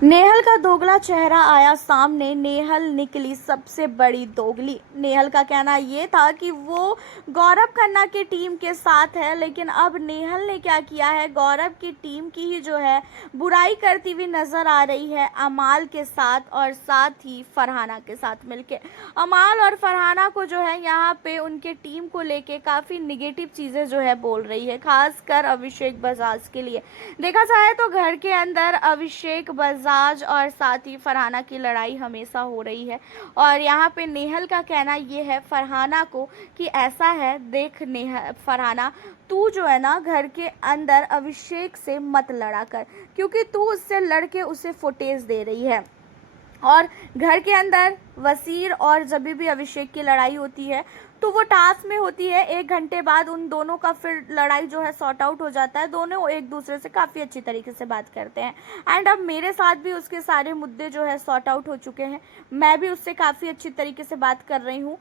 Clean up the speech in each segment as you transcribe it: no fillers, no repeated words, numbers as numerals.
नेहल का दोगला चेहरा आया सामने। नेहल निकली सबसे बड़ी दोगली। नेहल का कहना ये था कि वो गौरव खन्ना की टीम के साथ है, लेकिन अब नेहल ने क्या किया है, गौरव की टीम की ही जो है बुराई करती हुई नजर आ रही है अमाल के साथ और साथ ही फरहाना के साथ मिलके। अमाल और फरहाना को जो है यहाँ पे उनके टीम को लेके काफ़ी निगेटिव चीज़ें जो है बोल रही है, खासकर अभिषेक बजाज के लिए। देखा जाए तो घर के अंदर अभिषेक बजाज और साथ ही फरहाना की लड़ाई हमेशा हो रही है और यहाँ पे नेहल का कहना ये है फरहाना को कि ऐसा है, देख नेहल फरहाना, तू जो है ना घर के अंदर अभिषेक से मत लड़ा कर, क्योंकि तू उससे लड़के उसे फुटेज दे रही है। और घर के अंदर वसीर और जब भी अभिषेक की लड़ाई होती है तो वो टास्क में होती है, 1 घंटे बाद उन दोनों का फिर लड़ाई जो है सॉर्ट आउट हो जाता है। दोनों एक दूसरे से काफ़ी अच्छी तरीके से बात करते हैं एंड अब मेरे साथ भी उसके सारे मुद्दे जो है सॉर्ट आउट हो चुके हैं। मैं भी उससे काफ़ी अच्छी तरीके से बात कर रही हूँ,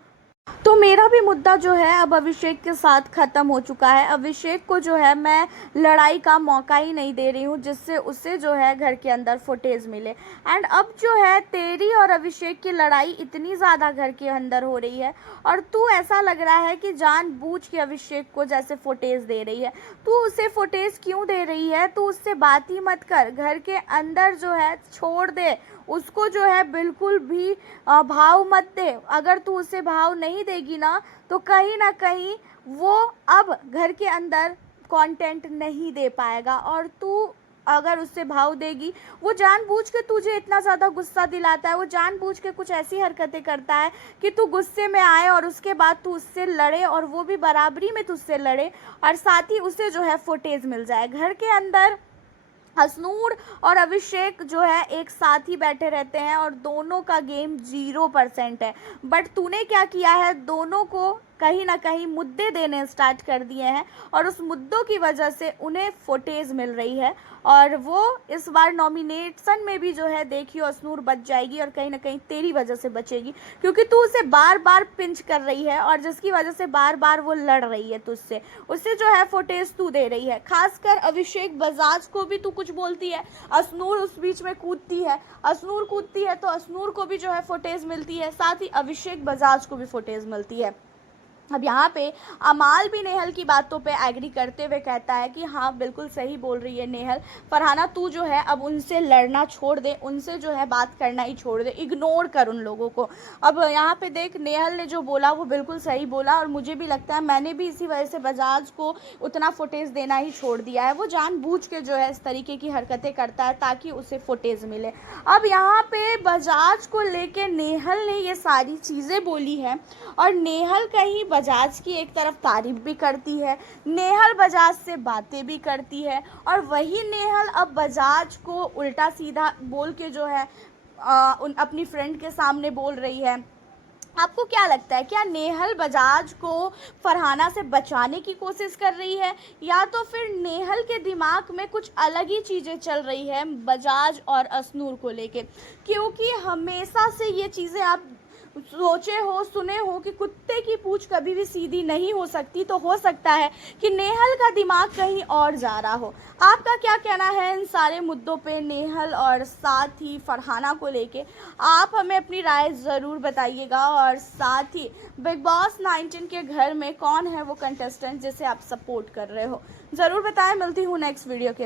तो मेरा भी मुद्दा जो है अब अभिषेक के साथ ख़त्म हो चुका है। अभिषेक को जो है मैं लड़ाई का मौका ही नहीं दे रही हूँ जिससे उसे जो है घर के अंदर फुटेज मिले। एंड अब जो है तेरी और अभिषेक की लड़ाई इतनी ज़्यादा घर के अंदर हो रही है और तू ऐसा लग रहा है कि जानबूझ के अभिषेक को जैसे फुटेज दे रही है। तू उसे फुटेज क्यों दे रही है? तू उससे बात ही मत कर, घर के अंदर जो है छोड़ दे उसको, जो है बिल्कुल भी भाव मत दे। अगर तू उसे भाव नहीं देगी ना तो कहीं ना कहीं वो अब घर के अंदर कंटेंट नहीं दे पाएगा और तू अगर उससे भाव देगी, वो जानबूझ के तुझे इतना ज़्यादा गुस्सा दिलाता है, वो जानबूझ के कुछ ऐसी हरकतें करता है कि तू गुस्से में आए और उसके बाद तू उससे लड़े और वो भी बराबरी में तुझसे लड़े और साथ ही उसे जो है फुटेज मिल जाए। घर के अंदर हसनूर और अभिषेक जो है एक साथ ही बैठे रहते हैं और दोनों का गेम 0% है, बट तूने क्या किया है, दोनों को कहीं ना कहीं मुद्दे देने स्टार्ट कर दिए हैं और उस मुद्दों की वजह से उन्हें फुटेज मिल रही है और वो इस बार नॉमिनेशन में भी जो है देखियो हसनूर बच जाएगी और कहीं ना कहीं तेरी वजह से बचेगी, क्योंकि तू उसे बार बार पिंच कर रही है और जिसकी वजह से बार बार वो लड़ रही है तुझसे, उससे जो है फुटेज तू दे रही है। खासकर अभिषेक बजाज को भी तू कुछ बोलती है, हसनूर उस बीच में कूदती है, हसनूर कूदती है तो हसनूर को भी जो है फुटेज मिलती है, साथ ही अभिषेक बजाज को भी फुटेज मिलती है। अब यहाँ पे अमाल भी नेहल की बातों पे एग्री करते हुए कहता है कि हाँ बिल्कुल सही बोल रही है नेहल, फरहाना तू जो है अब उनसे लड़ना छोड़ दे, उनसे जो है बात करना ही छोड़ दे, इग्नोर कर उन लोगों को। अब यहाँ पे देख नेहल ने जो बोला वो बिल्कुल सही बोला और मुझे भी लगता है मैंने भी इसी वजह से बजाज को उतना फुटेज देना ही छोड़ दिया है। वो जानबूझ के जो है इस तरीके की हरकतें करता है ताकि उसे फुटेज मिले। अब यहाँ पे बजाज को लेके नेहल ने ये सारी चीज़ें बोली है और नेहल कहीं बजाज की एक तरफ तारीफ भी करती है, नेहल बजाज से बातें भी करती है और वही नेहल अब बजाज को उल्टा सीधा बोल के जो है अपनी फ्रेंड के सामने बोल रही है। आपको क्या लगता है, क्या नेहल बजाज को फरहाना से बचाने की कोशिश कर रही है या तो फिर नेहल के दिमाग में कुछ अलग ही चीज़ें चल रही है बजाज और असनूर को लेके? क्योंकि हमेशा से ये चीज़ें आप सोचे हो सुने हो कि कुत्ते की पूंछ कभी भी सीधी नहीं हो सकती, तो हो सकता है कि नेहल का दिमाग कहीं और जा रहा हो। आपका क्या कहना है इन सारे मुद्दों पे, नेहल और साथ ही फरहाना को लेके? आप हमें अपनी राय ज़रूर बताइएगा और साथ ही बिग बॉस 19 के घर में कौन है वो कंटेस्टेंट जिसे आप सपोर्ट कर रहे हो, ज़रूर बताएं। मिलती हूँ नेक्स्ट वीडियो के